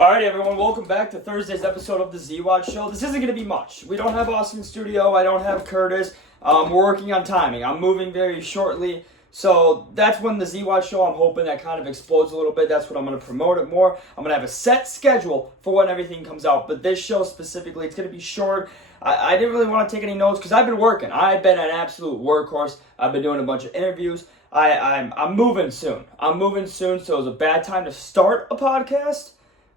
Alright everyone, welcome back to Thursday's episode of the Z-Watch Show. This isn't going to be much. We don't have Austin in studio, I don't have Curtis. We're working on timing. I'm moving very shortly. So that's when the Z-Watch Show, I'm hoping that kind of explodes a little bit. That's when I'm going to promote it more. I'm going to have a set schedule for when everything comes out. But this show specifically, it's going to be short. I didn't really want to take any notes because I've been working. I've been an absolute workhorse. I've been doing a bunch of interviews. I'm moving soon. So it was a bad time to start a podcast.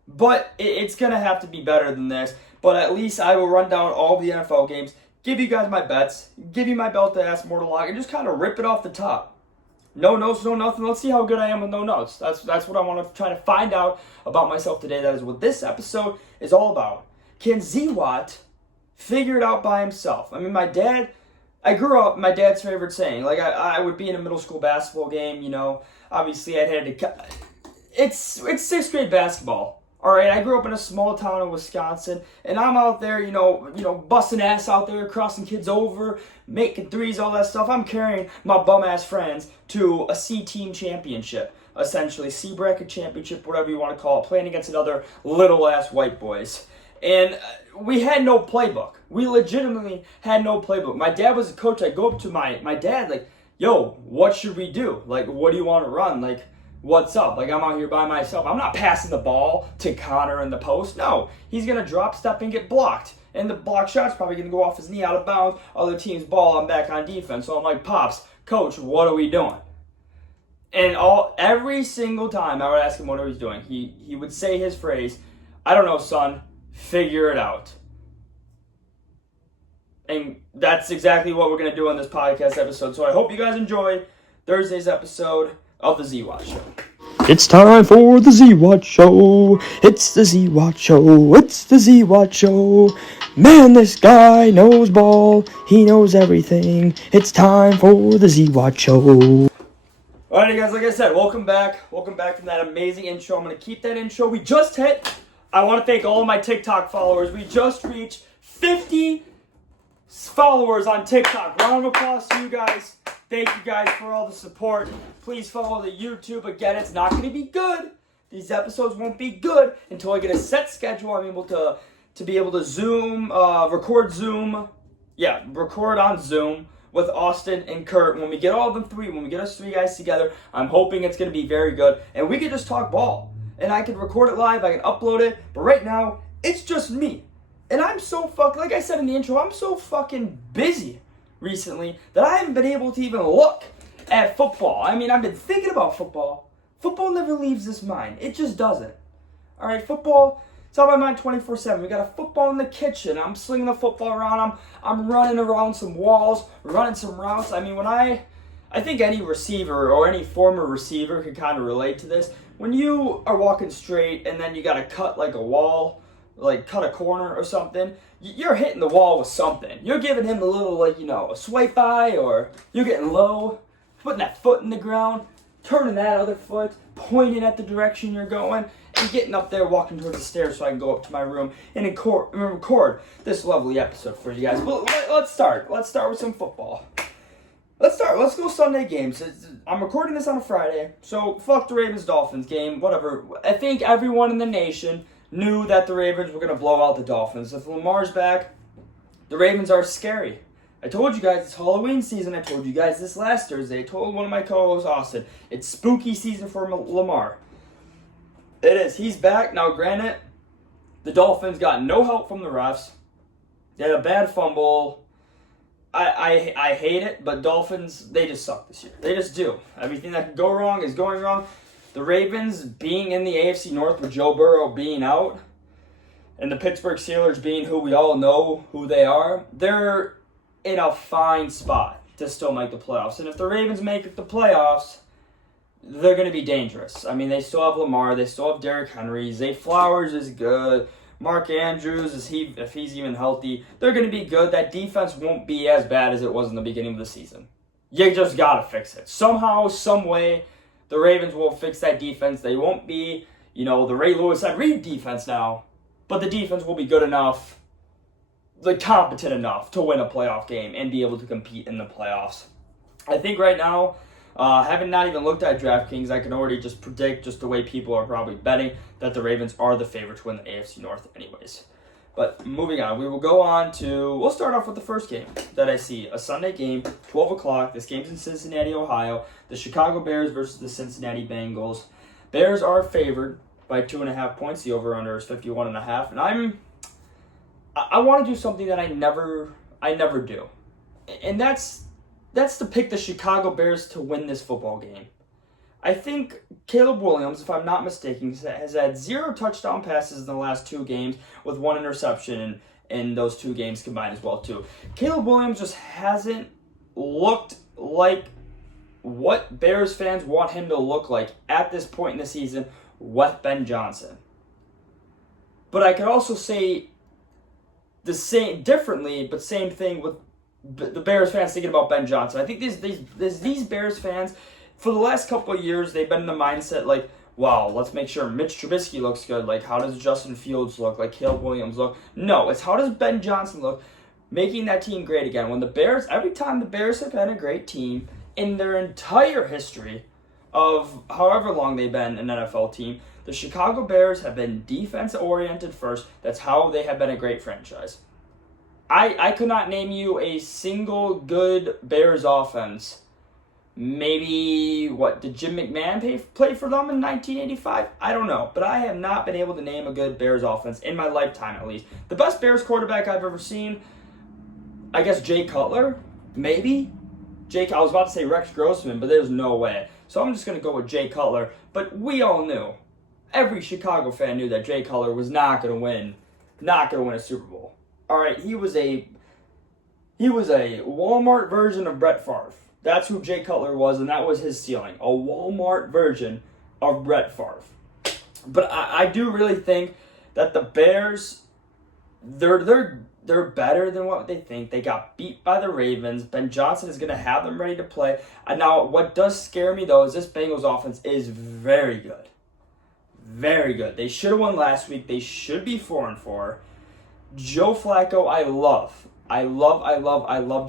But it's going to have to be better than this. But at least I will run down all the NFL games, give you guys my bets, give you my belt to ask Mortal Log, and just kind of rip it off the top. No notes, no nothing. Let's see how good I am with no notes. That's what I want to try to find out about myself today. That is what this episode is all about. Can Z-Watt figure it out by himself? I mean, I grew up, my dad's favorite saying, like I would be in a middle school basketball game, you know, obviously I had to, it's sixth grade basketball. All right, I grew up in a small town in Wisconsin, and I'm out there, you know, busting ass out there, crossing kids over, making threes, all that stuff. I'm carrying my bum-ass friends to a C-team championship, essentially, C-bracket championship, whatever you want to call it, playing against another little-ass white boys. And we had no playbook. We legitimately had no playbook. My dad was a coach. I go up to my dad, like, yo, what should we do? Like, what do you want to run? Like, what's up? Like, I'm out here by myself. I'm not passing the ball to Connor in the post. No, he's going to drop step and get blocked. And the block shot's probably going to go off his knee out of bounds. Other team's ball, I'm back on defense. So I'm like, Pops, Coach, what are we doing? And every single time I would ask him what he was doing, he would say his phrase, I don't know, son, figure it out. And that's exactly what we're going to do on this podcast episode. So I hope you guys enjoy Thursday's episode of the Z-Watch Show. It's time for the Z-Watch Show. It's the Z-Watch Show. It's the Z-Watch Show. Man, this guy knows ball. He knows everything. It's time for the Z-Watch Show. Alrighty guys, like I said, welcome back. Welcome back from that amazing intro. I'm going to keep that intro. I want to thank all of my TikTok followers. We just reached 50 followers on TikTok. Round of applause to you guys. Thank you guys for all the support. Please follow the YouTube. Again, it's not going to be good. These episodes won't be good until I get a set schedule. I'm able to be able to Zoom, record on Zoom with Austin and Kurt. When we get when we get us three guys together, I'm hoping it's going to be very good. And we can just talk ball. And I can record it live. I can upload it. But right now, it's just me. And I'm so like I said in the intro, I'm so fucking busy recently that I haven't been able to even look at football. I mean, I've been thinking about football. Football never leaves this mind. It just doesn't. All right, football, it's on my mind 24/7. We got a football in the kitchen. I'm slinging the football around. I'm running around some walls, running some routes. I mean, I think any receiver or any former receiver could kind of relate to this. When you are walking straight and then you got to cut like a wall, like cut a corner or something, you're hitting the wall with something. You're giving him a little, like, you know, a swipe by, or you're getting low, putting that foot in the ground, turning that other foot, pointing at the direction you're going, and getting up there, walking towards the stairs so I can go up to my room and record this lovely episode for you guys. But let's start. Let's start with some football. Let's go Sunday games. I'm recording this on a Friday, so fuck the Ravens-Dolphins game, whatever. I think everyone in the nation knew that the Ravens were going to blow out the Dolphins. If Lamar's back, the Ravens are scary. I told you guys it's Halloween season. I told you guys this last Thursday. I told one of my co-hosts, Austin, it's spooky season for Lamar. It is. He's back. Now, granted, the Dolphins got no help from the refs. They had a bad fumble. I hate it, but Dolphins, they just suck this year. They just do. Everything that can go wrong is going wrong. The Ravens being in the AFC North with Joe Burrow being out, and the Pittsburgh Steelers being who we all know who they are, they're in a fine spot to still make the playoffs. And if the Ravens make it the playoffs, they're going to be dangerous. I mean, they still have Lamar. They still have Derrick Henry. Zay Flowers is good. Mark Andrews, if he's even healthy, they're going to be good. That defense won't be as bad as it was in the beginning of the season. You just got to fix it. Somehow, some way, the Ravens will fix that defense. They won't be, the Ray Lewis Ed Reed defense now, but the defense will be good enough, competent enough to win a playoff game and be able to compete in the playoffs. I think right now, Having not even looked at DraftKings, I can already just predict, just the way people are probably betting, that the Ravens are the favorite to win the AFC North anyways. But moving on, we'll start off with the first game that I see. A Sunday game, 12 o'clock. This game's in Cincinnati, Ohio. The Chicago Bears versus the Cincinnati Bengals. Bears are favored by 2.5 points. The over-under is 51.5. And I want to do something that I never do. And that's to pick the Chicago Bears to win this football game. I think Caleb Williams, if I'm not mistaken, has had 0 touchdown passes in the last 2 games with 1 interception in those 2 games combined as well too. Caleb Williams just hasn't looked like what Bears fans want him to look like at this point in the season with Ben Johnson. But I could also say the same differently, but same thing with the Bears fans thinking about Ben Johnson. I think these Bears fans, for the last couple of years, they've been in the mindset like, wow, let's make sure Mitch Trubisky looks good. Like, how does Justin Fields look? Like, Caleb Williams look? No, it's how does Ben Johnson look, making that team great again. Every time the Bears have been a great team in their entire history of however long they've been an NFL team, the Chicago Bears have been defense-oriented first. That's how they have been a great franchise. I could not name you a single good Bears offense. Maybe, did Jim McMahon play for them in 1985? I don't know, but I have not been able to name a good Bears offense in my lifetime at least. The best Bears quarterback I've ever seen, I guess Jay Cutler, maybe? I was about to say Rex Grossman, but there's no way. So I'm just going to go with Jay Cutler, but we all knew. Every Chicago fan knew that Jay Cutler was not going to win a Super Bowl. All right, he was a Walmart version of Brett Favre. That's who Jay Cutler was, and that was his ceiling. A Walmart version of Brett Favre. But I do really think that the Bears, they're better than what they think. They got beat by the Ravens. Ben Johnson is going to have them ready to play. And now, what does scare me, though, is this Bengals offense is very good. Very good. They should have won last week. They should be 4-4. Joe Flacco, I love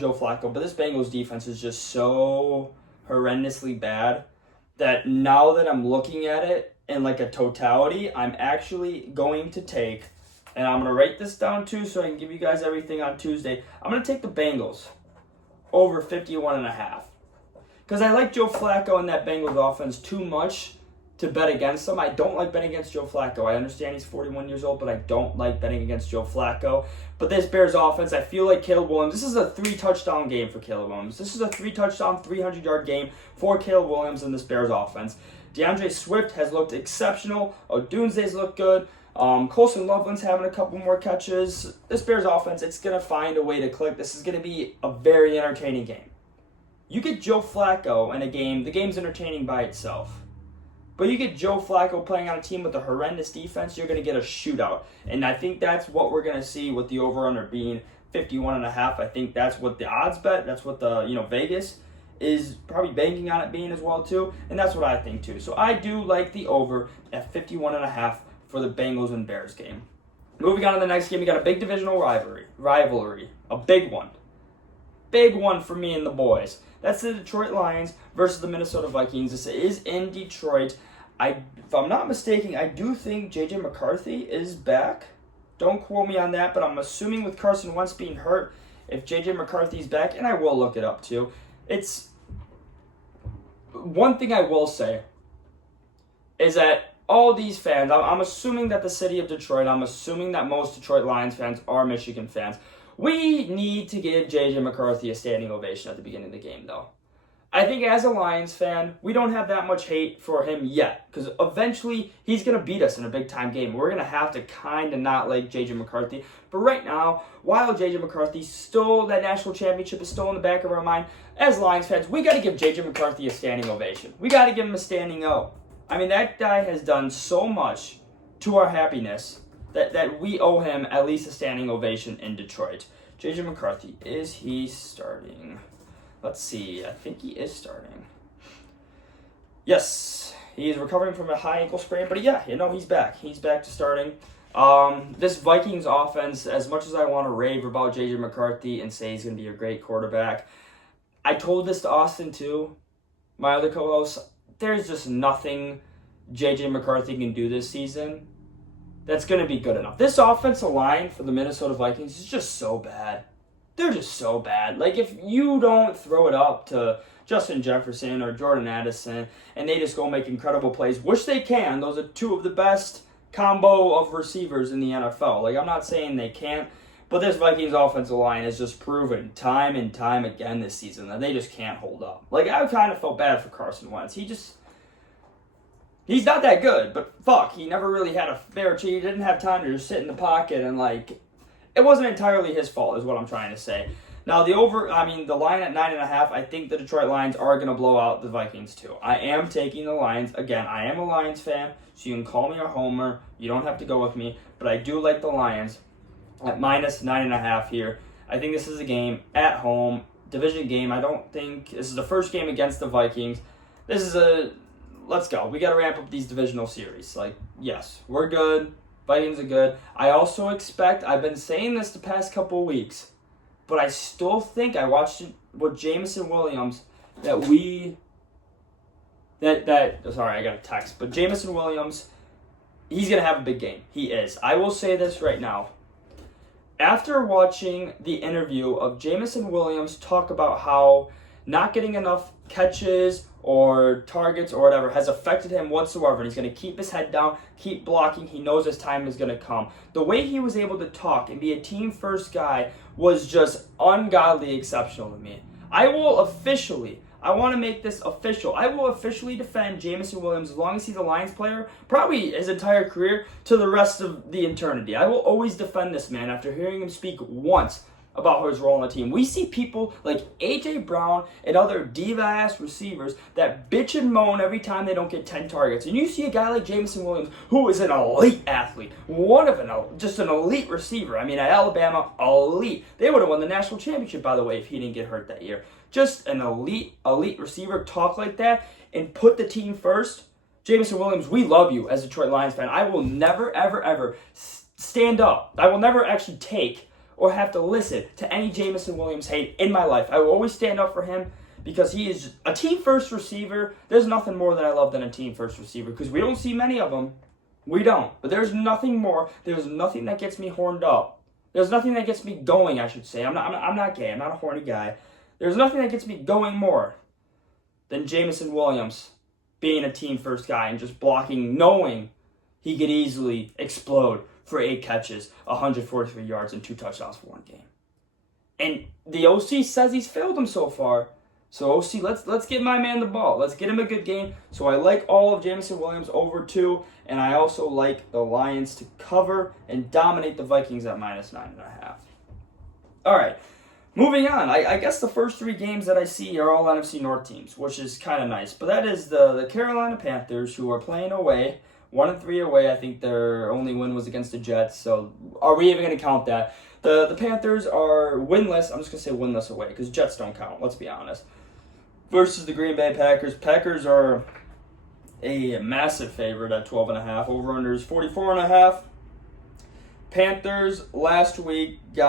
Joe Flacco, but this Bengals defense is just so horrendously bad that now that I'm looking at it in like a totality, I'm actually going to take, and I'm going to write this down too so I can give you guys everything on Tuesday. I'm going to take the Bengals over 51.5 because I like Joe Flacco and that Bengals offense too much to bet against them. I don't like betting against Joe Flacco. I understand he's 41 years old, but I don't like betting against Joe Flacco. But this Bears offense, I feel like Caleb Williams, this is a 3-touchdown game for Caleb Williams. This is a 3-touchdown, 300-yard game for Caleb Williams and this Bears offense. DeAndre Swift has looked exceptional. Odunze's looked good. Colson Loveland's having a couple more catches. This Bears offense, it's going to find a way to click. This is going to be a very entertaining game. You get Joe Flacco in a game, the game's entertaining by itself. But you get Joe Flacco playing on a team with a horrendous defense, you're going to get a shootout. And I think that's what we're going to see with the over-under being 51.5. I think that's what the odds bet, that's what the Vegas is probably banking on it being as well too. And that's what I think too. So I do like the over at 51.5 for the Bengals and Bears game. Moving on to the next game, we got a big divisional rivalry. A big one. Big one for me and the boys. That's the Detroit Lions versus the Minnesota Vikings. This is in Detroit. If I'm not mistaken, I do think J.J. McCarthy is back. Don't quote me on that, but I'm assuming with Carson Wentz being hurt, if J.J. McCarthy's back, and I will look it up too. It's one thing I will say is that all these fans, I'm assuming that the city of Detroit, I'm assuming that most Detroit Lions fans are Michigan fans. We need to give J.J. McCarthy a standing ovation at the beginning of the game, though. I think as a Lions fan, we don't have that much hate for him yet, because eventually he's going to beat us in a big-time game. We're going to have to kind of not like J.J. McCarthy. But right now, while J.J. McCarthy still, that national championship is still in the back of our mind, as Lions fans, we got to give J.J. McCarthy a standing ovation. We got to give him a standing O. I mean, that guy has done so much to our happiness that we owe him at least a standing ovation in Detroit. J.J. McCarthy, is he starting? Let's see. I think he is starting. Yes, he is recovering from a high ankle sprain, but yeah, he's back. He's back to starting. This Vikings offense, as much as I want to rave about J.J. McCarthy and say he's going to be a great quarterback, I told this to Austin too. my other co-hosts, there's just nothing J.J. McCarthy can do this season that's going to be good enough. This offensive line for the Minnesota Vikings is just so bad. They're just so bad. Like, if you don't throw it up to Justin Jefferson or Jordan Addison and they just go make incredible plays, which they can, those are two of the best combo of receivers in the NFL. Like, I'm not saying they can't, but this Vikings offensive line has just proven time and time again this season that they just can't hold up. Like, I kind of felt bad for Carson Wentz. He's not that good, but fuck, he never really had a fair chance. He didn't have time to just sit in the pocket, and like, it wasn't entirely his fault, is what I'm trying to say. Now, the line at 9.5, I think the Detroit Lions are going to blow out the Vikings too. I am taking the Lions. Again, I am a Lions fan, so you can call me a homer. You don't have to go with me, but I do like the Lions at minus 9.5 here. I think this is a game at home, division game. I don't think this is the first game against the Vikings. Let's go. We got to ramp up these divisional series. Like, yes, we're good. Vikings are good. I also expect, I've been saying this the past couple of weeks, but I still think, I watched it with Jameson Williams, sorry, I got a text, but Jameson Williams, he's going to have a big game. He is. I will say this right now. After watching the interview of Jameson Williams talk about how not getting enough catches or targets or whatever has affected him whatsoever, and he's going to keep his head down, keep blocking, he knows his time is going to come. The way he was able to talk and be a team-first guy was just ungodly exceptional to me. I want to make this official. I will officially defend Jameson Williams as long as he's a Lions player, probably his entire career, to the rest of the eternity. I will always defend this man after hearing him speak once about his role on the team. We see people like A.J. Brown and other diva-ass receivers that bitch and moan every time they don't get 10 targets. And you see a guy like Jameson Williams, who is an elite athlete, just an elite receiver. I mean, at Alabama, elite. They would have won the national championship, by the way, if he didn't get hurt that year. Just an elite receiver talk like that and put the team first. Jameson Williams, we love you as a Detroit Lions fan. I will never, ever, ever stand up. I will never actually take or have to listen to any Jameson Williams hate in my life. I will always stand up for him because he is a team-first receiver. There's nothing more that I love than a team-first receiver because we don't see many of them. We don't. But there's nothing more. There's nothing that gets me horned up. There's nothing that gets me going, I should say. I'm not gay. I'm not a horny guy. There's nothing that gets me going more than Jameson Williams being a team-first guy and just blocking, knowing he could easily explode for 8 catches, 143 yards, and 2 touchdowns for one game. And the OC says he's failed him so far. So OC, let's get my man the ball. Let's get him a good game. So I like all of Jameson Williams over 2, and I also like the Lions to cover and dominate the Vikings at minus 9.5. All right, moving on. I guess the first 3 games that I see are all NFC North teams, which is kind of nice. But that is the Carolina Panthers, who are playing away. 1-3 away. I think their only win was against the Jets. So are we even going to count that? The Panthers are winless. I'm just going to say winless away because Jets don't count. Let's be honest. Versus the Green Bay Packers. Packers are a massive favorite at 12.5. Over-under is 44.5. Panthers last week they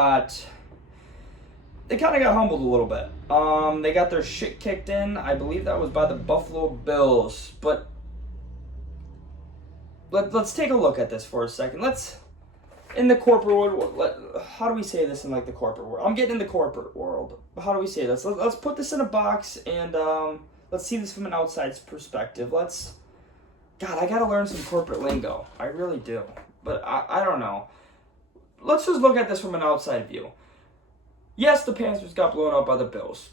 kind of got humbled a little bit. They got their shit kicked in. I believe that was by the Buffalo Bills. But let's take a look at this for a second. In the corporate world, how do we say this in like the corporate world? I'm getting in the corporate world. How do we say this? Let's put this in a box and let's see this from an outside perspective. God, I gotta learn some corporate lingo. I really do. But I don't know. Let's just look at this from an outside view. Yes, the Panthers got blown out by the Bills.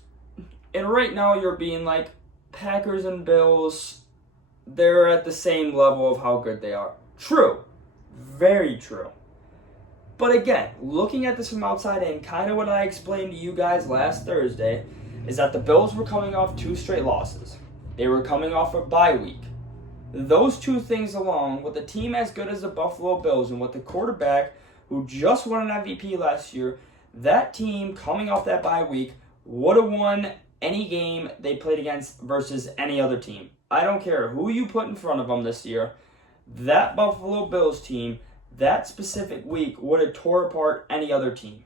And right now you're being like, Packers and Bills, they're at the same level of how good they are. True. Very true. But again, looking at this from outside in, kind of what I explained to you guys last Thursday, is that the Bills were coming off 2 straight losses. They were coming off a bye week. Those 2 things along, with a team as good as the Buffalo Bills and with the quarterback who just won an MVP last year, that team coming off that bye week would have won any game they played against versus any other team. I don't care who you put in front of them this year. That Buffalo Bills team, that specific week, would have tore apart any other team.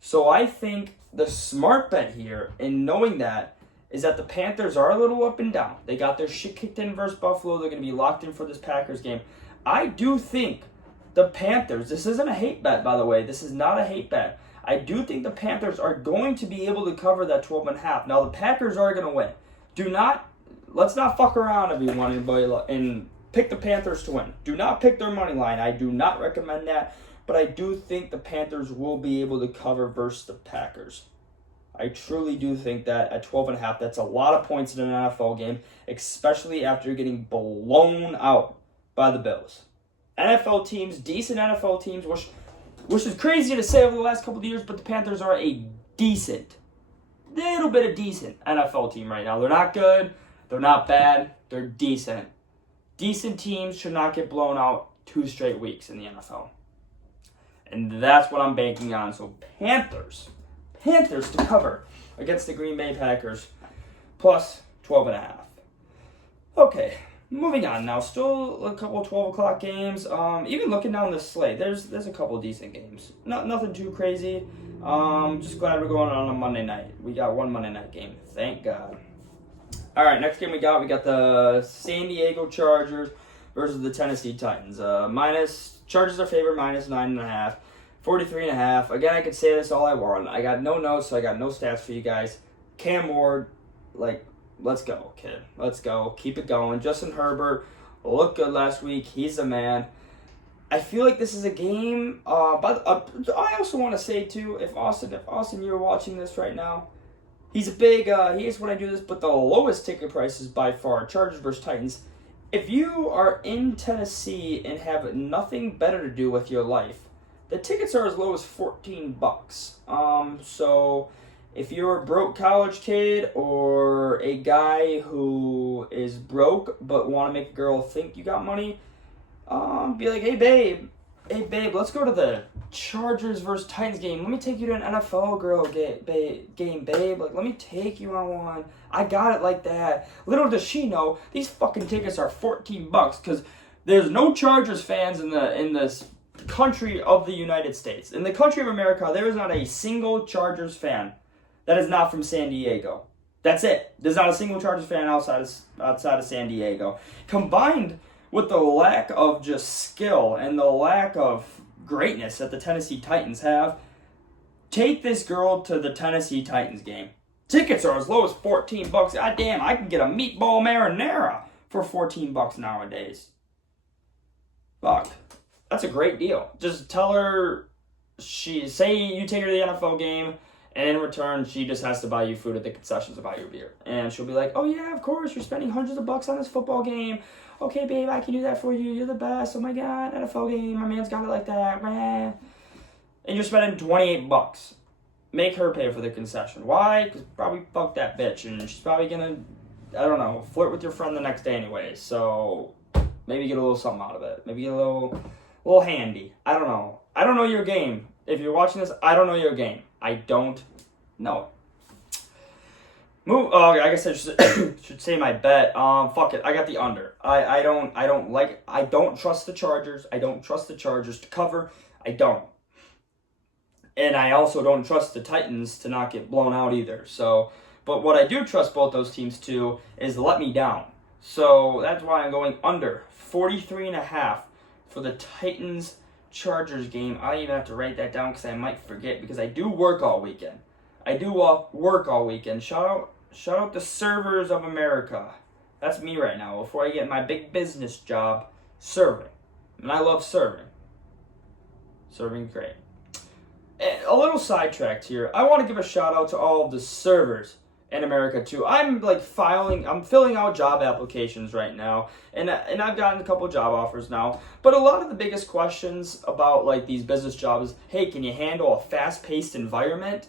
So I think the smart bet here, in knowing that, is that the Panthers are a little up and down. They got their shit kicked in versus Buffalo. They're going to be locked in for this Packers game. I do think the Panthers, this isn't a hate bet, by the way. This is not a hate bet. I do think the Panthers are going to be able to cover that 12.5. Now, the Packers are going to win. Let's not fuck around, everyone, and pick the Panthers to win. Do not pick their money line. I do not recommend that. But I do think the Panthers will be able to cover versus the Packers. I truly do think that at 12.5, that's a lot of points in an NFL game, especially after getting blown out by the Bills. NFL teams, decent NFL teams, which is crazy to say over the last couple of years, but the Panthers are a little bit of decent NFL team right now. They're not good. They're not bad. They're decent. Decent teams should not get blown out 2 straight weeks in the NFL. And that's what I'm banking on. So Panthers to cover against the Green Bay Packers plus 12.5. Okay, moving on now. Still a couple 12 o'clock games. Even looking down the slate, there's a couple decent games. Nothing too crazy. Just glad we're going on a Monday night. We got one Monday night game. Thank God. All right, next game we got the San Diego Chargers versus the Tennessee Titans. Chargers are favored minus 9.5. 43.5. Again, I could say this all I want. I got no notes, so I got no stats for you guys. Cam Ward, let's go, kid. Let's go. Keep it going. Justin Herbert looked good last week. He's the man. I feel like this is a game. But I also want to say too, if Austin, you're watching this right now, he's a big. He is when I do this, but the lowest ticket price is by far Chargers versus Titans. If you are in Tennessee and have nothing better to do with your life, the tickets are as low as $14. So if you're a broke college kid or a guy who is broke but want to make a girl think you got money, be like, hey babe, let's go to the Chargers versus Titans game. Let me take you to an NFL girl game, babe. Let me take you on one. I got it like that. Little does she know, these fucking tickets are $14 because there's no Chargers fans in this country of the United States. In the country of America, there is not a single Chargers fan that is not from San Diego. That's it. There's not a single Chargers fan outside of San Diego. Combined with the lack of just skill and the lack of greatness that the Tennessee Titans have, take this girl to the Tennessee Titans game. Tickets are as low as $14. God damn, I can get a meatball marinara for $14 nowadays. Fuck. That's a great deal. Just tell her, say you take her to the NFL game, and in return, she just has to buy you food at the concessions to buy you a beer. And she'll be like, oh yeah, of course, you're spending hundreds of bucks on this football game. Okay, babe, I can do that for you. You're the best. Oh my God, NFL game. My man's got it like that. And you're spending $28. Make her pay for the concession. Why? Because probably fuck that bitch. And she's probably going to, I don't know, flirt with your friend the next day anyway. So maybe get a little something out of it. Maybe get a little handy. I don't know. I don't know your game. If you're watching this, I don't know your game. I don't know. I guess I should say my bet. Fuck it. I got the under. I don't trust the Chargers. I don't trust the Chargers to cover. I don't. And I also don't trust the Titans to not get blown out either. So, but what I do trust both those teams to is let me down. So that's why I'm going under 43.5 for the Titans-Chargers game. I even have to write that down because I might forget because I do work all weekend. Shout out the servers of America. That's me right now before I get my big business job serving. And I love serving. Serving's great. A little sidetracked here. I want to give a shout out to all of the servers in America too. I'm filling out job applications right now, and I've gotten a couple job offers now. But a lot of the biggest questions about these business jobs is, hey, can you handle a fast-paced environment?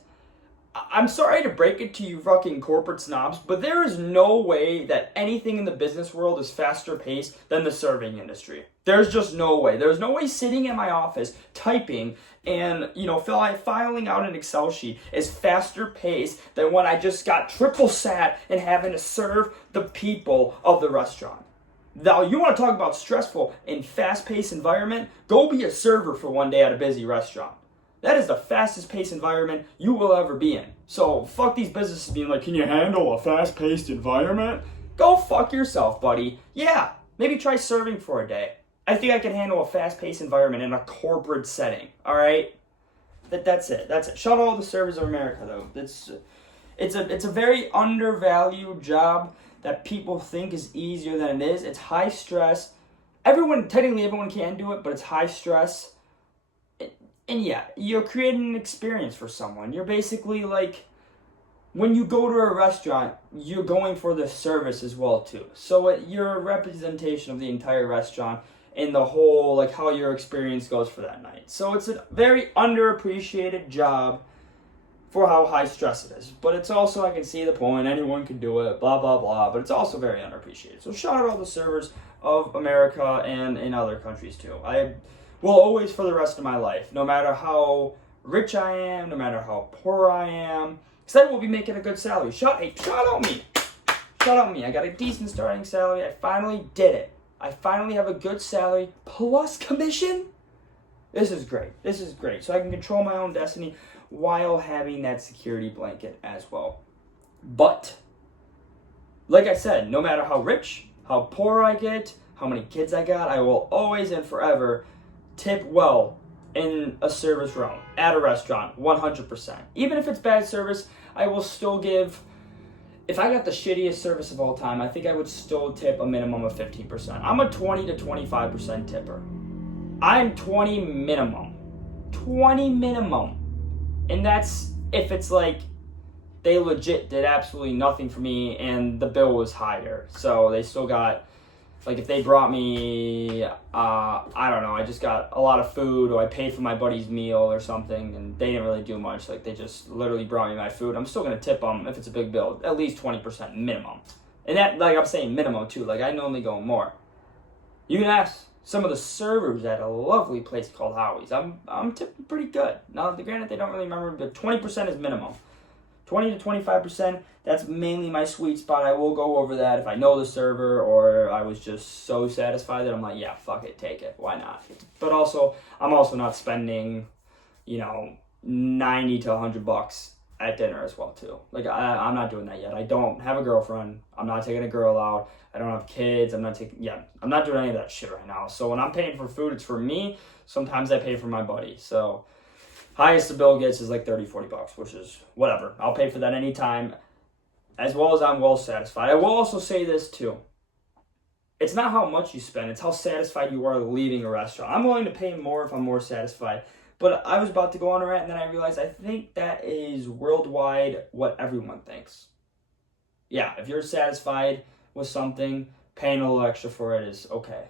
I'm sorry to break it to you fucking corporate snobs, but there is no way that anything in the business world is faster paced than the serving industry. There's just no way. There's no way sitting in my office typing and, filing out an Excel sheet is faster paced than when I just got triple sat and having to serve the people of the restaurant. Now, you want to talk about stressful and fast-paced environment? Go be a server for one day at a busy restaurant. That is the fastest paced environment you will ever be in. So fuck these businesses being like, can you handle a fast paced environment? Go fuck yourself, buddy. Yeah, maybe try serving for a day. I think I can handle a fast paced environment in a corporate setting. All right? That's it. Shout out all the servers of America, though. It's a very undervalued job that people think is easier than it is. It's high stress. Technically everyone can do it, but it's high stress. And yeah, you're creating an experience for someone. You're basically like, when you go to a restaurant, you're going for the service as well too. So you're a representation of the entire restaurant and the whole, like, how your experience goes for that night. So it's a very underappreciated job for how high stress it is. But it's also, I can see the point, anyone can do it, blah, blah, blah. But it's also very underappreciated. So shout out all the servers of America and in other countries too. I will always, for the rest of my life, no matter how rich I am, no matter how poor I am, because I will be making a good salary. Shout out me. Shout out me. I got a decent starting salary. I finally did it. I finally have a good salary plus commission. This is great. So I can control my own destiny while having that security blanket as well. But, like I said, no matter how rich, how poor I get, how many kids I got, I will always and forever tip well in a service room, at a restaurant, 100%. Even if it's bad service, I will still give, if I got the shittiest service of all time, I think I would still tip a minimum of 15%. I'm a 20 to 25% tipper. I'm 20 minimum. 20 minimum. And that's if it's like, they legit did absolutely nothing for me and the bill was higher. So they still got, like, if they brought me, I don't know, I just got a lot of food, or I paid for my buddy's meal or something, and they didn't really do much. Like, they just literally brought me my food. I'm still going to tip them if it's a big bill, at least 20% minimum. And that, like, I'm saying minimum, too. Like, I normally go more. You can ask some of the servers at a lovely place called Howie's. I'm tipping pretty good. Now, granted, they don't really remember, but 20% is minimum. 20 to 25%, that's mainly my sweet spot. I will go over that if I know the server, or I was just so satisfied that I'm like, yeah, fuck it, take it. Why not? But also, I'm also not spending, 90 to $100 at dinner as well, too. Like, I'm not doing that yet. I don't have a girlfriend. I'm not taking a girl out. I don't have kids. I'm not doing any of that shit right now. So when I'm paying for food, it's for me. Sometimes I pay for my buddy. So highest the bill gets is like $30-$40, which is whatever. I'll pay for that anytime, as well as I'm well satisfied. I will also say this too. It's not how much you spend, it's how satisfied you are leaving a restaurant. I'm willing to pay more if I'm more satisfied. But I was about to go on a rant, and then I realized I think that is worldwide what everyone thinks. Yeah, if you're satisfied with something, paying a little extra for it is okay.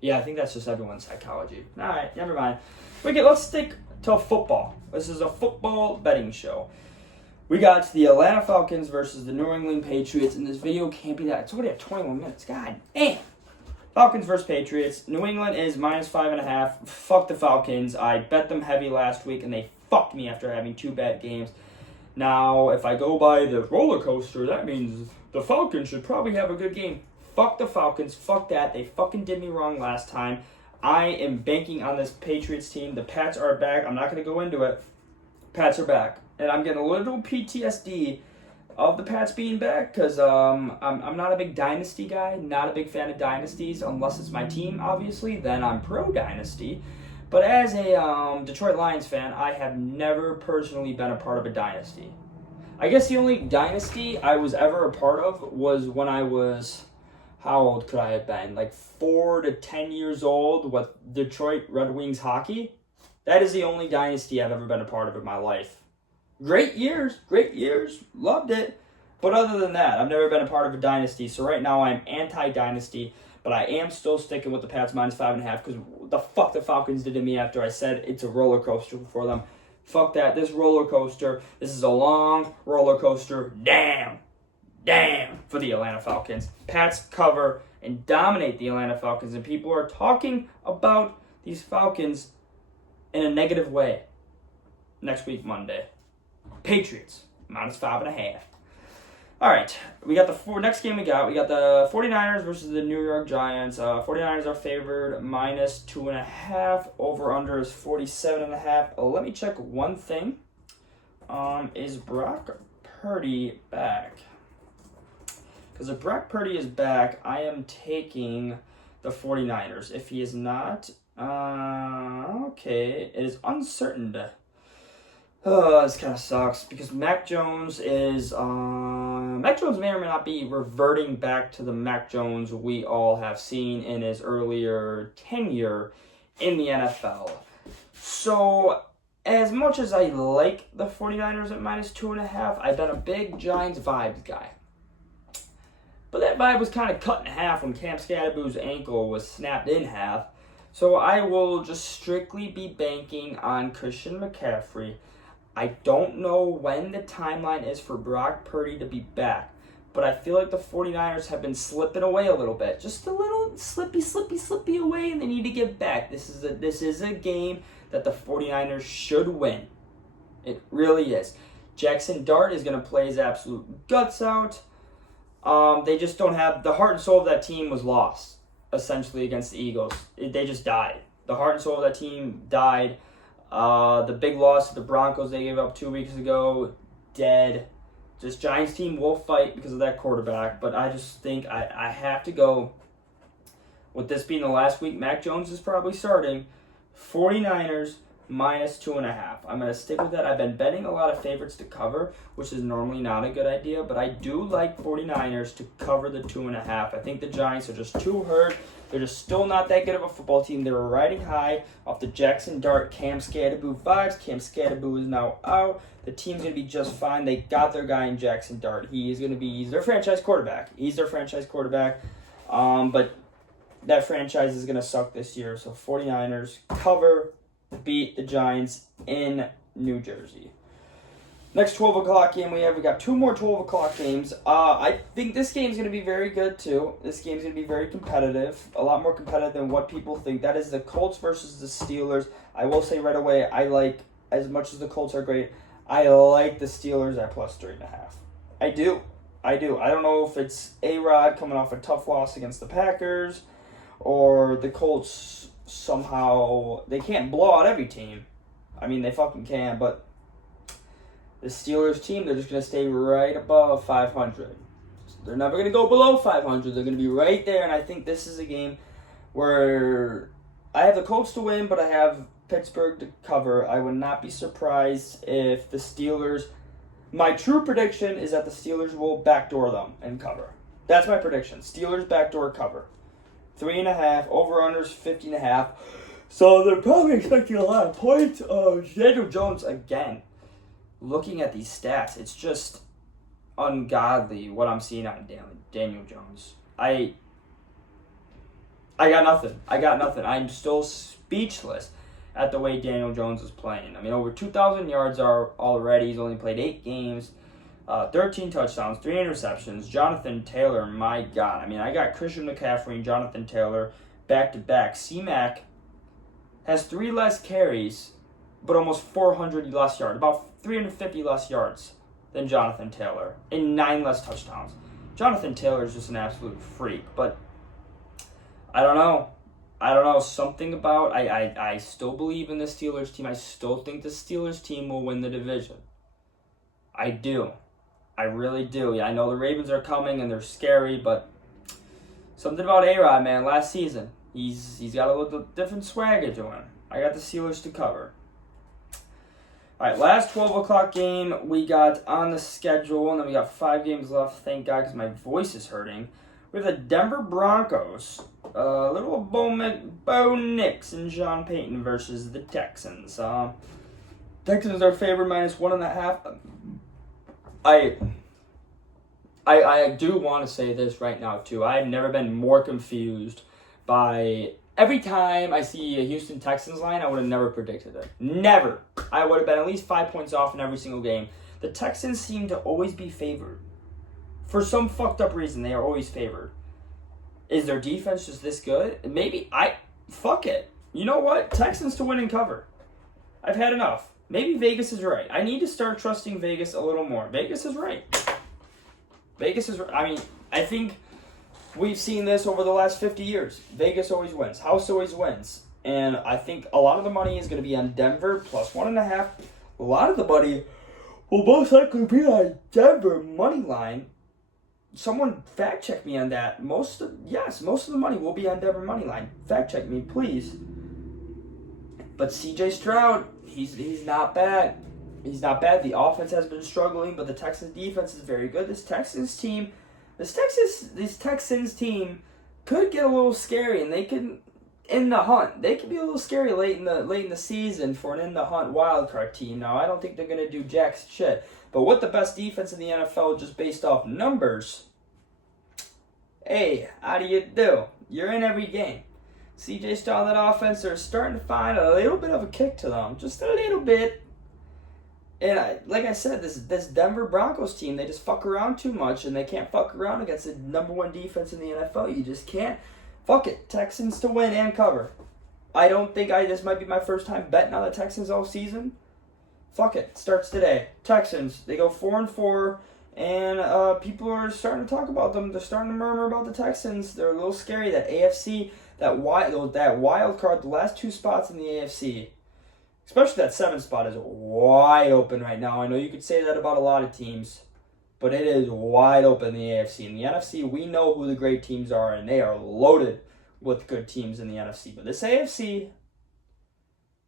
Yeah, I think that's just everyone's psychology. All right, never mind. Let's stick to football. This is a football betting show. We got the Atlanta Falcons versus the New England Patriots, and this video can't be that. It's already at 21 minutes. God damn. Falcons versus Patriots. New England is -5.5. Fuck the Falcons. I bet them heavy last week, and they fucked me after having 2 bad games. Now, if I go by the roller coaster, that means the Falcons should probably have a good game. Fuck the Falcons. Fuck that. They fucking did me wrong last time. I am banking on this Patriots team. The Pats are back. I'm not going to go into it. Pats are back. And I'm getting a little PTSD of the Pats being back because I'm not a big dynasty guy. Not a big fan of dynasties unless it's my team, obviously. Then I'm pro-dynasty. But as a Detroit Lions fan, I have never personally been a part of a dynasty. I guess the only dynasty I was ever a part of was when I was... How old could I have been? Like 4 to 10 years old with Detroit Red Wings hockey. That is the only dynasty I've ever been a part of in my life. Great years, loved it. But other than that, I've never been a part of a dynasty. So right now I'm anti-dynasty, but I am still sticking with the Pats -5.5 because the fuck the Falcons did to me after I said it's a roller coaster for them. Fuck that, this roller coaster. This is a long roller coaster. Damn for the Atlanta Falcons. Pats cover and dominate the Atlanta Falcons, and people are talking about these Falcons in a negative way. Next week, Monday. Patriots, -5.5. All right, we got the next game we got the 49ers versus the New York Giants. 49ers are favored -2.5. Over-under is 47.5. Let me check one thing. Is Brock Purdy back? Because if Brock Purdy is back, I am taking the 49ers. If he is not, okay, it is uncertain. This kind of sucks because Mac Jones may or may not be reverting back to the Mac Jones we all have seen in his earlier tenure in the NFL. So, as much as I like the 49ers at -2.5, I've been a big Giants vibes guy. But that vibe was kind of cut in half when Cam Scadaboo's ankle was snapped in half. So I will just strictly be banking on Christian McCaffrey. I don't know when the timeline is for Brock Purdy to be back, but I feel like the 49ers have been slipping away a little bit. Just a little slippy away, and they need to get back. This is a game that the 49ers should win. It really is. Jackson Dart is going to play his absolute guts out. They just don't have... The heart and soul of that team was lost, essentially, against the Eagles. They just died. The heart and soul of that team died. The big loss to the Broncos they gave up 2 weeks ago, dead. This Giants team will fight because of that quarterback, but I just think I have to go, with this being the last week Mac Jones is probably starting, 49ers -2.5. I'm going to stick with that. I've been betting a lot of favorites to cover, which is normally not a good idea, but I do like 49ers to cover the 2.5. I think the Giants are just too hurt. They're just still not that good of a football team. They were riding high off the Jackson Dart, Cam Scadaboo vibes. Cam Scadaboo is now out. The team's going to be just fine. They got their guy in Jackson Dart. He's their franchise quarterback. But that franchise is going to suck this year. So 49ers cover, beat the Giants in New Jersey. Next 12 o'clock game we got two more 12 o'clock games. I think this game's going to be very good too. This game's going to be very competitive, a lot more competitive than what people think. That is the Colts versus the Steelers. I will say right away, I like, as much as the Colts are great, I like the Steelers at +3.5. I do. I don't know if it's A-Rod coming off a tough loss against the Packers, or the Colts somehow, they can't blow out every team. I mean, they fucking can, but the Steelers team, they're just going to stay right above 500. They're never going to go below 500. They're going to be right there, and I think this is a game where I have the Colts to win, but I have Pittsburgh to cover. I would not be surprised if the Steelers... My true prediction is that the Steelers will backdoor them and cover. That's my prediction. Steelers backdoor cover. 3.5, over-unders 50.5. So they're probably expecting a lot of points. Daniel Jones, again, looking at these stats, it's just ungodly what I'm seeing out of Daniel Jones. I got nothing. I'm still speechless at the way Daniel Jones is playing. I mean, over 2,000 yards already. He's only played 8 games, 13 touchdowns, 3 interceptions. Jonathan Taylor, my God. I mean, I got Christian McCaffrey and Jonathan Taylor back-to-back. C-Mac has 3 less carries, but almost 400 less yards, about 350 less yards than Jonathan Taylor, and 9 less touchdowns. Jonathan Taylor is just an absolute freak, but I don't know. Something about, I still believe in the Steelers team. I still think the Steelers team will win the division. I do. I really do. Yeah, I know the Ravens are coming and they're scary, but something about A-Rod, man, last season. He's got a little different swagger to him. I got the Steelers to cover. All right, last 12 o'clock game we got on the schedule, and then we got 5 games left. Thank God, because my voice is hurting. We have the Denver Broncos, little Bo Nix and Sean Payton versus the Texans. Texans are favored -1.5. I do want to say this right now, too. I've never been more confused by... Every time I see a Houston Texans line, I would have never predicted it. Never. I would have been at least 5 points off in every single game. The Texans seem to always be favored. For some fucked up reason, they are always favored. Is their defense just this good? Maybe fuck it. You know what? Texans to win and cover. I've had enough. Maybe Vegas is right. I need to start trusting Vegas a little more. Vegas is right. Vegas is, I mean, I think we've seen this over the last 50 years. Vegas always wins. House always wins. And I think a lot of the money is going to be on Denver plus 1.5. A lot of the money will most likely be on Denver money line. Someone fact check me on that. Most of the money will be on Denver money line. Fact check me, please. But C.J. Stroud, he's not bad. He's not bad. The offense has been struggling, but the Texans defense is very good. This Texans team could get a little scary, and they can in the hunt. They could be a little scary late in the season for an in the hunt wild card team. Now, I don't think they're gonna do jack shit. But with the best defense in the NFL, just based off numbers, hey, how do you do? You're in every game. CJ Stroud, that offense, they're starting to find a little bit of a kick to them, just a little bit. And like I said, this Denver Broncos team, they just fuck around too much, and they can't fuck around against the number one defense in the NFL. You just can't. Fuck it. Texans to win and cover. I don't think this might be my first time betting on the Texans all season. Fuck it. Starts today. Texans, they go 4-4, and people are starting to talk about them. They're starting to murmur about the Texans. They're a little scary. That AFC, that wild card, the last two spots in the AFC. Especially that 7 spot is wide open right now. I know you could say that about a lot of teams, but it is wide open in the AFC. In the NFC, we know who the great teams are, and they are loaded with good teams in the NFC. But this AFC,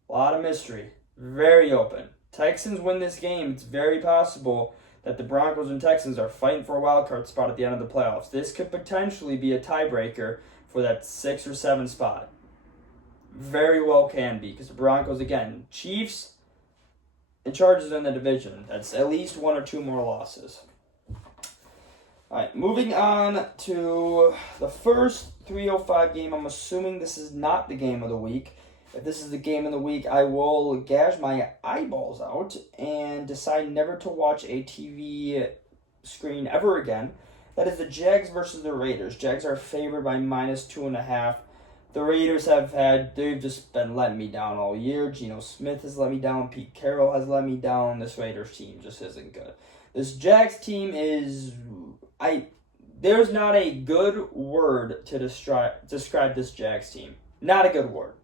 a lot of mystery. Very open. Texans win this game, it's very possible that the Broncos and Texans are fighting for a wild card spot at the end of the playoffs. This could potentially be a tiebreaker for that 6 or 7 spot. Very well can be, because the Broncos, again, Chiefs and Chargers in the division. That's at least 1 or 2 more losses. All right, moving on to the first 305 game. I'm assuming this is not the game of the week. If this is the game of the week, I will gouge my eyeballs out and decide never to watch a TV screen ever again. That is the Jags versus the Raiders. Jags are favored by -2.5. The Raiders they've just been letting me down all year. Geno Smith has let me down. Pete Carroll has let me down. This Raiders team just isn't good. This Jags team there's not a good word to describe this Jags team. Not a good word.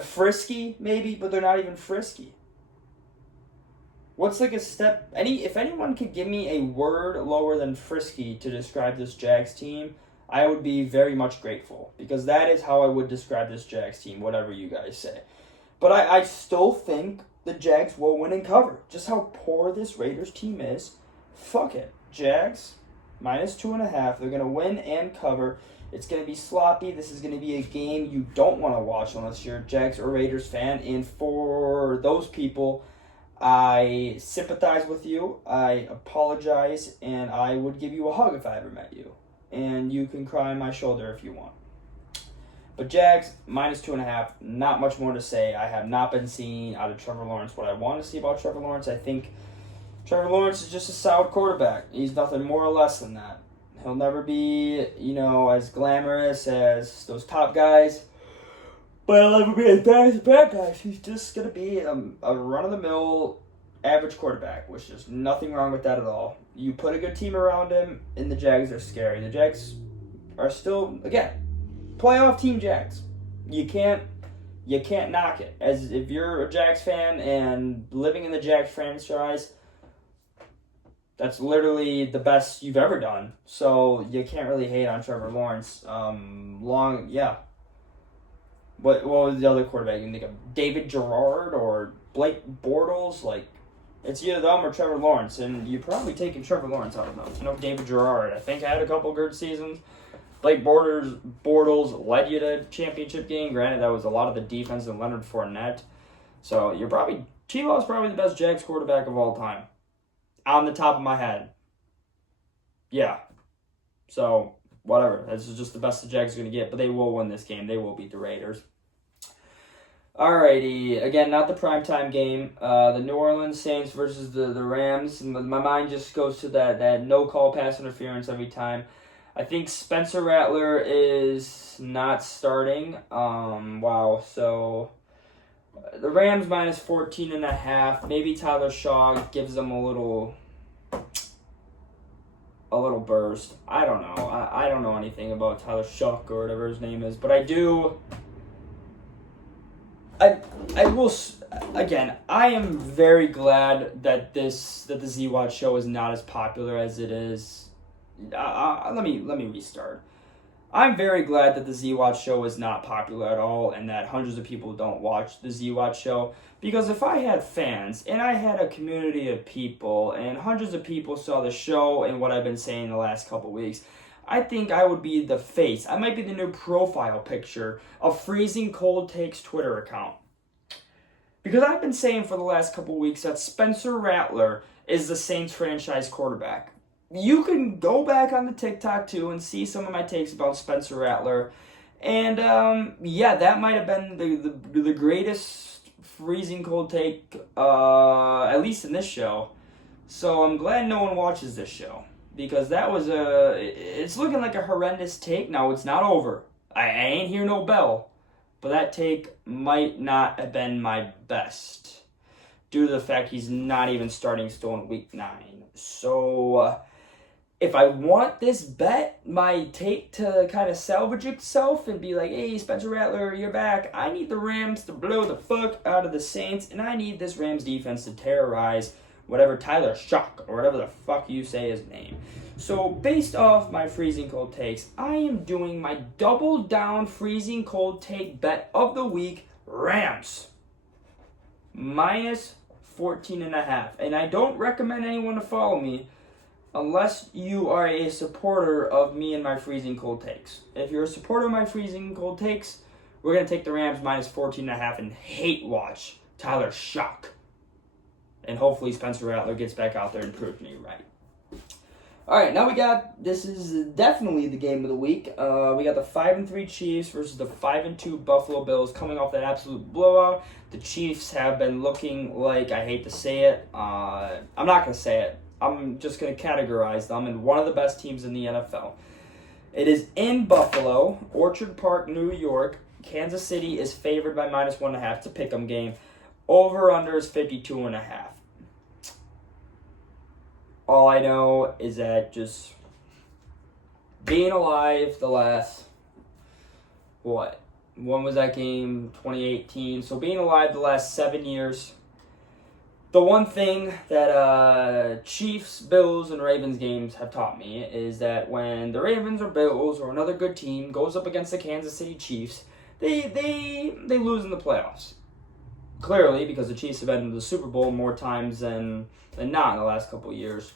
Frisky, maybe, but they're not even frisky. What's like a step... If anyone could give me a word lower than frisky to describe this Jags team, I would be very much grateful, because that is how I would describe this Jags team, whatever you guys say. But I still think the Jags will win and cover. Just how poor this Raiders team is. Fuck it. Jags, -2.5. They're going to win and cover. It's going to be sloppy. This is going to be a game you don't want to watch unless you're a Jags or Raiders fan. And for those people, I sympathize with you. I apologize. And I would give you a hug if I ever met you. And you can cry on my shoulder if you want. But Jags, -2.5. Not much more to say. I have not been seeing out of Trevor Lawrence what I want to see about Trevor Lawrence. I think Trevor Lawrence is just a solid quarterback. He's nothing more or less than that. He'll never be, as glamorous as those top guys. But he'll never be as bad as the bad guys. He's just going to be a run-of-the-mill average quarterback, which is nothing wrong with that at all. You put a good team around him, and the Jags are scary. The Jags are still, again, playoff team Jags. You can't knock it. As if you're a Jags fan and living in the Jags franchise, that's literally the best you've ever done. So you can't really hate on Trevor Lawrence. What was the other quarterback? You can think of David Gerard or Blake Bortles. Like, it's either them or Trevor Lawrence, and you're probably taking Trevor Lawrence out of them. David Gerard, I think, had a couple good seasons. Blake Bortles led you to championship game. Granted, that was a lot of the defense and Leonard Fournette. So T-Law's probably the best Jags quarterback of all time. On the top of my head. Yeah. So, whatever. This is just the best the Jags are going to get. But they will win this game. They will beat the Raiders. Alrighty. Again, not the primetime game. The New Orleans Saints versus the Rams. My mind just goes to that no-call pass interference every time. I think Spencer Rattler is not starting. So the Rams -14.5. Maybe Tyler Shaw gives them a little a little burst. I don't know. I don't know anything about Tyler Shuck or whatever his name is, but I do. I will again. I am very glad that the Z Watch show is not as popular as it is. Let me restart. I'm very glad that the Z Watch show is not popular at all and that hundreds of people don't watch the Z Watch show. Because if I had fans and I had a community of people and hundreds of people saw the show and what I've been saying the last couple weeks, I think I would be the face. I might be the new profile picture of Freezing Cold Takes Twitter account. Because I've been saying for the last couple weeks that Spencer Rattler is the Saints franchise quarterback. You can go back on the TikTok too and see some of my takes about Spencer Rattler. And yeah, that might have been the greatest freezing cold take, at least in this show. So I'm glad no one watches this show. Because that was it's looking like a horrendous take. Now, it's not over. I ain't hear no bell. But that take might not have been my best. Due to the fact he's not even starting still in week 9. So, if I want this bet, my take to kind of salvage itself and be like, hey, Spencer Rattler, you're back. I need the Rams to blow the fuck out of the Saints. And I need this Rams defense to terrorize whatever Tyler Shuck or whatever the fuck you say his name. So based off my freezing cold takes, I am doing my double down freezing cold take bet of the week, Rams. Minus 14.5. And I don't recommend anyone to follow me unless you are a supporter of me and my freezing cold takes. If you're a supporter of my freezing cold takes, we're going to take the Rams minus 14.5 and hate watch Tyler Shuck. And hopefully Spencer Rattler gets back out there and proves me right. Alright, now this is definitely the game of the week. We got the 5-3 Chiefs versus the 5-2 Buffalo Bills coming off that absolute blowout. The Chiefs have been looking like, I hate to say it, I'm not going to say it. I'm just going to categorize them in one of the best teams in the NFL. It is in Buffalo, Orchard Park, New York. Kansas City is favored by minus 1.5. It's a pick'em game. Over-under is 52.5. All I know is that just being alive the last, when was that game? 2018. So being alive the last 7 years, the one thing that Chiefs, Bills, and Ravens games have taught me is that when the Ravens or Bills or another good team goes up against the Kansas City Chiefs, they lose in the playoffs. Clearly, because the Chiefs have been to the Super Bowl more times than not in the last couple of years.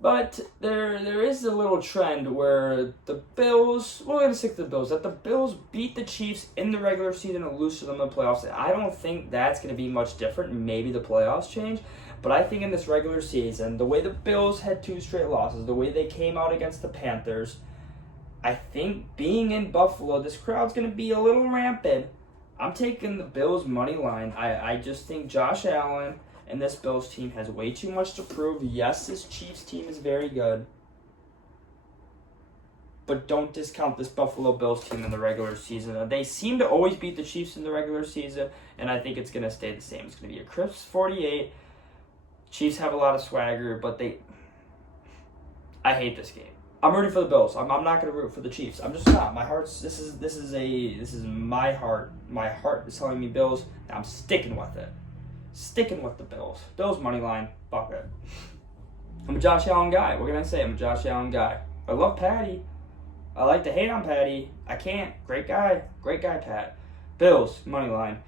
But there is a little trend where the Bills, we're going to stick to the Bills, that the Bills beat the Chiefs in the regular season and lose to them in the playoffs. I don't think that's going to be much different. Maybe the playoffs change. But I think in this regular season, the way the Bills had 2 straight losses, the way they came out against the Panthers, I think being in Buffalo, this crowd's going to be a little rampant. I'm taking the Bills' money line. I just think Josh Allen and this Bills team has way too much to prove. Yes, this Chiefs team is very good. But don't discount this Buffalo Bills team in the regular season. They seem to always beat the Chiefs in the regular season, and I think it's going to stay the same. It's going to be a crisp 48. Chiefs have a lot of swagger, but I hate this game. I'm rooting for the Bills. I'm not going to root for the Chiefs. I'm just not. My heart's this is my heart. My heart is telling me Bills. And I'm sticking with it. Sticking with the Bills. Bills money line. Fuck it. I'm a Josh Allen guy. What can I say? I'm a Josh Allen guy. I love Patty. I like to hate on Patty. I can't. Great guy. Great guy, Pat. Bills money line.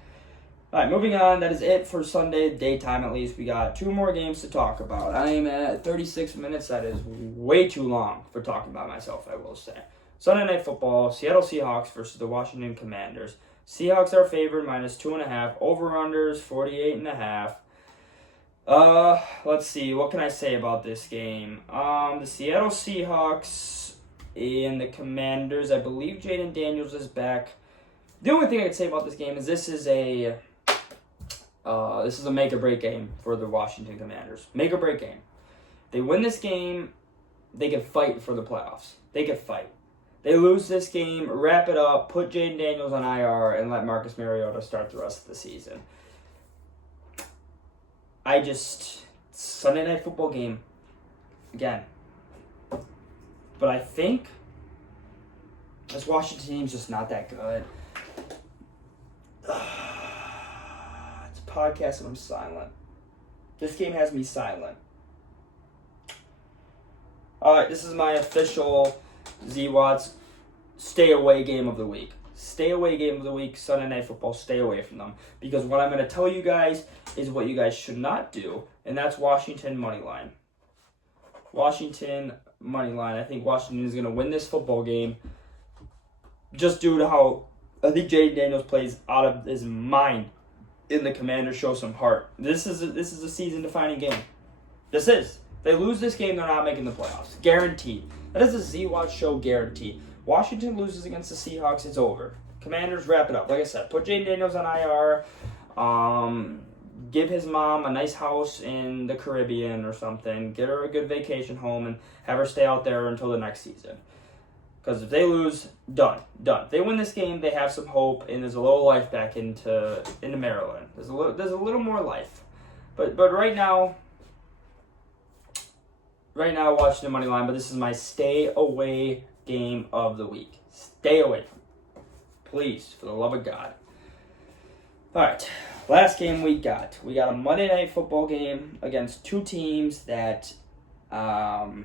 All right, moving on. That is it for Sunday, daytime at least. We got 2 more games to talk about. I am at 36 minutes. That is way too long for talking about myself, I will say. Sunday Night Football, Seattle Seahawks versus the Washington Commanders. Seahawks are favored minus 2.5. Over-unders 48.5. Let's see. What can I say about this game? The Seattle Seahawks and the Commanders. I believe Jaden Daniels is back. The only thing I can say about this game is this is a make or break game for the Washington Commanders. Make or break game. They win this game, they can fight for the playoffs. They can fight. They lose this game, wrap it up, put Jaden Daniels on IR, and let Marcus Mariota start the rest of the season. Sunday Night Football game, again, But I think this Washington team's just not that good. It's a podcast and I'm silent. This game has me silent. Alright, this is my official Z-Watts stay away game of the week. Stay away game of the week, Sunday Night Football, stay away from them. Because what I'm going to tell you guys is what you guys should not do, and that's Washington money line. Washington money line. I think Washington is going to win this football game just due to how I think Jaden Daniels plays out of his mind in the Commanders show some heart. This is a season-defining game. This is. They lose this game, they're not making the playoffs. Guaranteed. That is a Z-Watch show guarantee. Washington loses against the Seahawks, it's over. Commanders wrap it up. Like I said, put Jaden Daniels on IR. Give his mom a nice house in the Caribbean or something. Get her a good vacation home and have her stay out there until the next season. Because if they lose, done. If they win this game, they have some hope, and there's a little life back into Maryland. There's a little more life. But right now, Washington money line. But this is my stay away game of the week. Stay away from it. Please, for the love of God. All right, last game we got a Monday Night Football game against two teams that, well,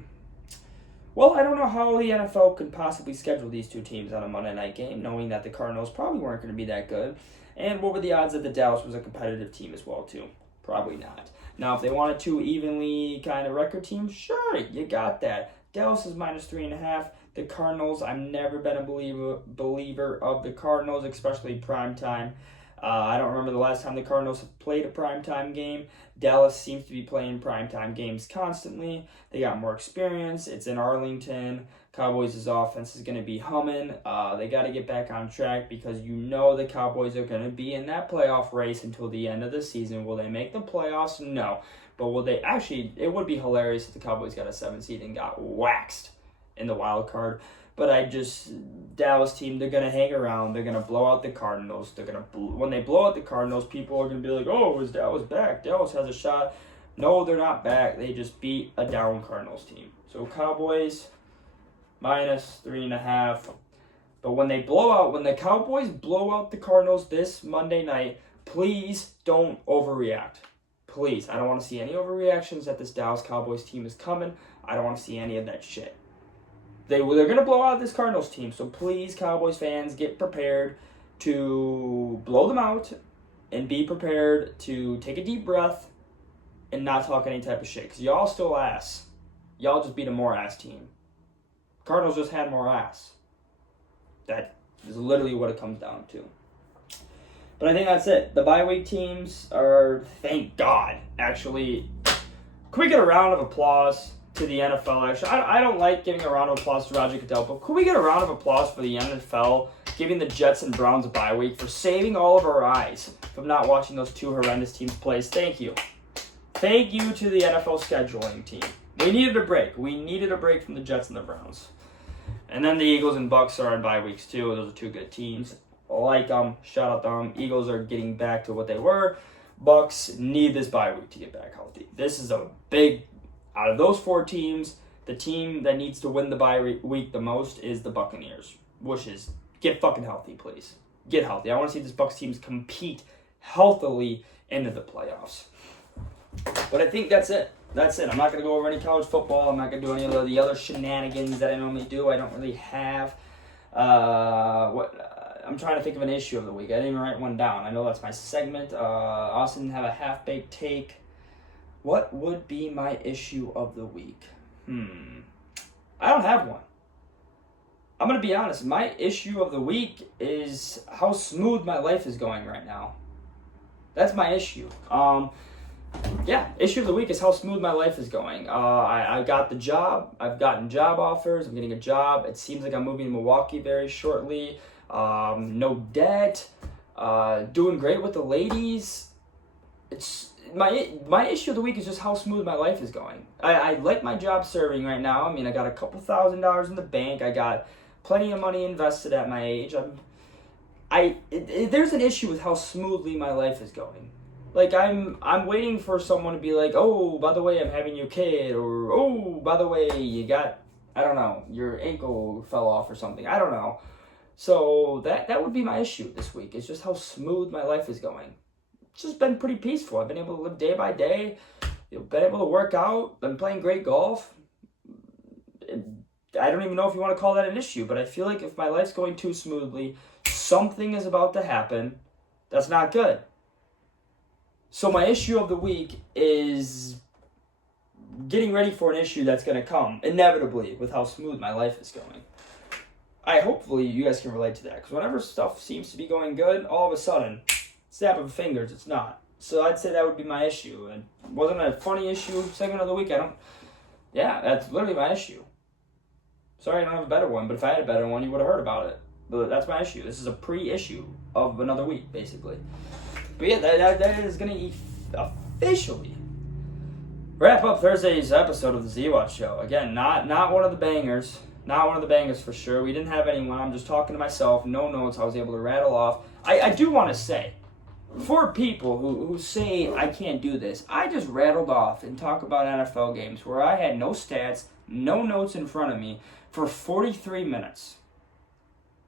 I don't know how the NFL could possibly schedule these two teams on a Monday night game, knowing that the Cardinals probably weren't going to be that good. And what were the odds that the Dallas was a competitive team as well, too? Probably not. Now, if they wanted two evenly kind of record teams, sure, you got that. Dallas is minus 3.5. The Cardinals, I've never been a believer of the Cardinals, especially primetime. I don't remember the last time the Cardinals have played a primetime game. Dallas seems to be playing primetime games constantly. They got more experience. It's in Arlington. Cowboys' offense is going to be humming. They got to get back on track because you know the Cowboys are going to be in that playoff race until the end of the season. Will they make the playoffs? No. But will they actually? It would be hilarious if the Cowboys got a 7 seed and got waxed in the wild card. But Dallas team, they're going to hang around. They're going to blow out the Cardinals. When they blow out the Cardinals, people are going to be like, oh, is Dallas back? Dallas has a shot. No, they're not back. They just beat a down Cardinals team. So Cowboys, minus 3.5. But when the Cowboys blow out the Cardinals this Monday night, please don't overreact. Please. I don't want to see any overreactions that this Dallas Cowboys team is coming. I don't want to see any of that shit. They're going to blow out this Cardinals team, so please, Cowboys fans, get prepared to blow them out and be prepared to take a deep breath and not talk any type of shit, because y'all still ass. Y'all just beat a more ass team. Cardinals just had more ass. That is literally what it comes down to. But I think that's it. The bye week teams are, thank God, actually. Can we get a round of applause to the NFL? Actually, I don't like giving a round of applause to Roger Goodell, but could we get a round of applause for the NFL giving the Jets and Browns a bye week for saving all of our eyes from not watching those two horrendous teams play? Thank you. Thank you to the NFL scheduling team. We needed a break. We needed a break from the Jets and the Browns. And then the Eagles and Bucks are on bye weeks too. Those are two good teams. Like them. Shout out to them. Eagles are getting back to what they were. Bucks need this bye week to get back healthy. This is a big... Out of those four teams, the team that needs to win the bye week the most is the Buccaneers, which is get fucking healthy, please. Get healthy. I want to see this Bucs teams compete healthily into the playoffs. But I think that's it. That's it. I'm not going to go over any college football. I'm not going to do any of the other shenanigans that I normally do. I don't really have... I'm trying to think of an issue of the week. I didn't even write one down. I know that's my segment. Austin have a half-baked take. What would be my issue of the week? I don't have one. I'm going to be honest. My issue of the week is how smooth my life is going right now. That's my issue. Issue of the week is how smooth my life is going. I got the job. I've gotten job offers. I'm getting a job. It seems like I'm moving to Milwaukee very shortly. No debt. Doing great with the ladies. It's... My issue of the week is just how smooth my life is going. I like my job serving right now. I mean, I got a couple $1,000s in the bank. I got plenty of money invested at my age. There's an issue with how smoothly my life is going. Like, I'm waiting for someone to be like, oh, by the way, I'm having your kid, or oh, by the way, you got I don't know. Your ankle fell off or something. I don't know. So that would be my issue this week. It's just how smooth my life is going. It's just been pretty peaceful. I've been able to live day by day. Been able to work out. Been playing great golf. I don't even know if you want to call that an issue, but I feel like if my life's going too smoothly, something is about to happen that's not good. So my issue of the week is getting ready for an issue that's going to come, inevitably, with how smooth my life is going. Hopefully you guys can relate to that, because whenever stuff seems to be going good, all of a sudden, snap of fingers, it's not. So I'd say that would be my issue. And wasn't a funny issue segment of the week. That's literally my issue. Sorry I don't have a better one, but if I had a better one, you would have heard about it. But that's my issue. This is a pre-issue of another week, basically. But yeah, that is going to officially wrap up Thursday's episode of the Z-Watch Show. Again, not one of the bangers. Not one of the bangers for sure. We didn't have anyone. I'm just talking to myself. No notes. I was able to rattle off. I do want to say, for people who say I can't do this, I just rattled off and talk about NFL games where I had no stats, no notes in front of me for 43 minutes.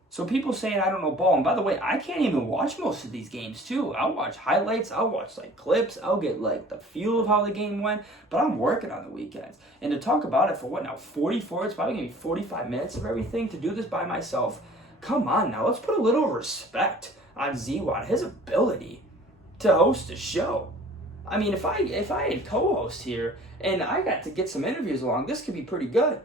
So people saying I don't know ball, and by the way, I can't even watch most of these games too. I'll watch highlights, I'll watch clips, I'll get the feel of how the game went, but I'm working on the weekends. And to talk about it for what now, 44, it's probably going to be 45 minutes of everything, to do this by myself. Come on now, let's put a little respect on Z-Watt, his ability to host a show. I mean, if I had co-host here, and I got to get some interviews along, this could be pretty good.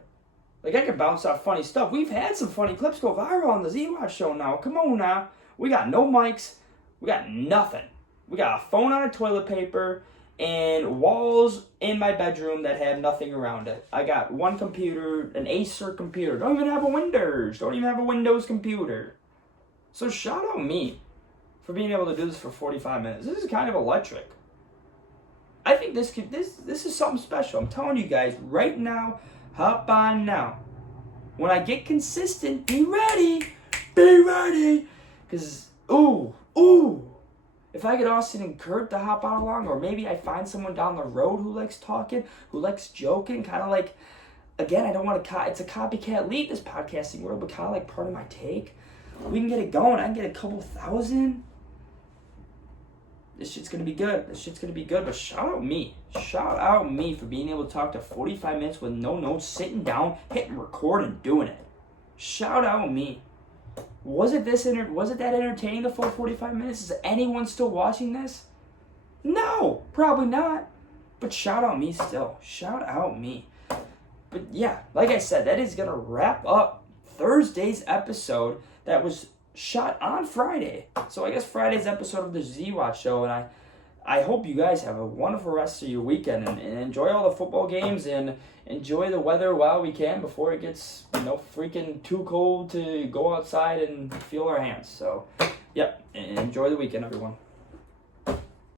I could bounce off funny stuff. We've had some funny clips go viral on the Z-Watch Show now. Come on now. We got no mics. We got nothing. We got a phone on a toilet paper and walls in my bedroom that have nothing around it. I got one computer, an Acer computer. Don't even have a Windows computer. So shout out me for being able to do this for 45 minutes. This is kind of electric. I think this is something special. I'm telling you guys right now. Hop on now. When I get consistent, be ready. Because, if I get Austin and Kurt to hop on along, or maybe I find someone down the road who likes talking, who likes joking, kind of again, I don't want to, it's a copycat league, this podcasting world, but kind of part of my take. We can get it going. I can get a couple thousand. This shit's going to be good. But shout out me for being able to talk to 45 minutes with no notes, sitting down, hitting record and doing it. Shout out me. Was it that entertaining, the full 45 minutes? Is anyone still watching this? No, probably not. But shout out me still. Shout out me. But yeah, like I said, that is going to wrap up Thursday's episode that was shot on Friday. So I guess Friday's episode of the Z-Watch Show, and I hope you guys have a wonderful rest of your weekend and enjoy all the football games and enjoy the weather while we can before it gets freaking too cold to go outside and feel our hands. So, yep, enjoy the weekend, everyone.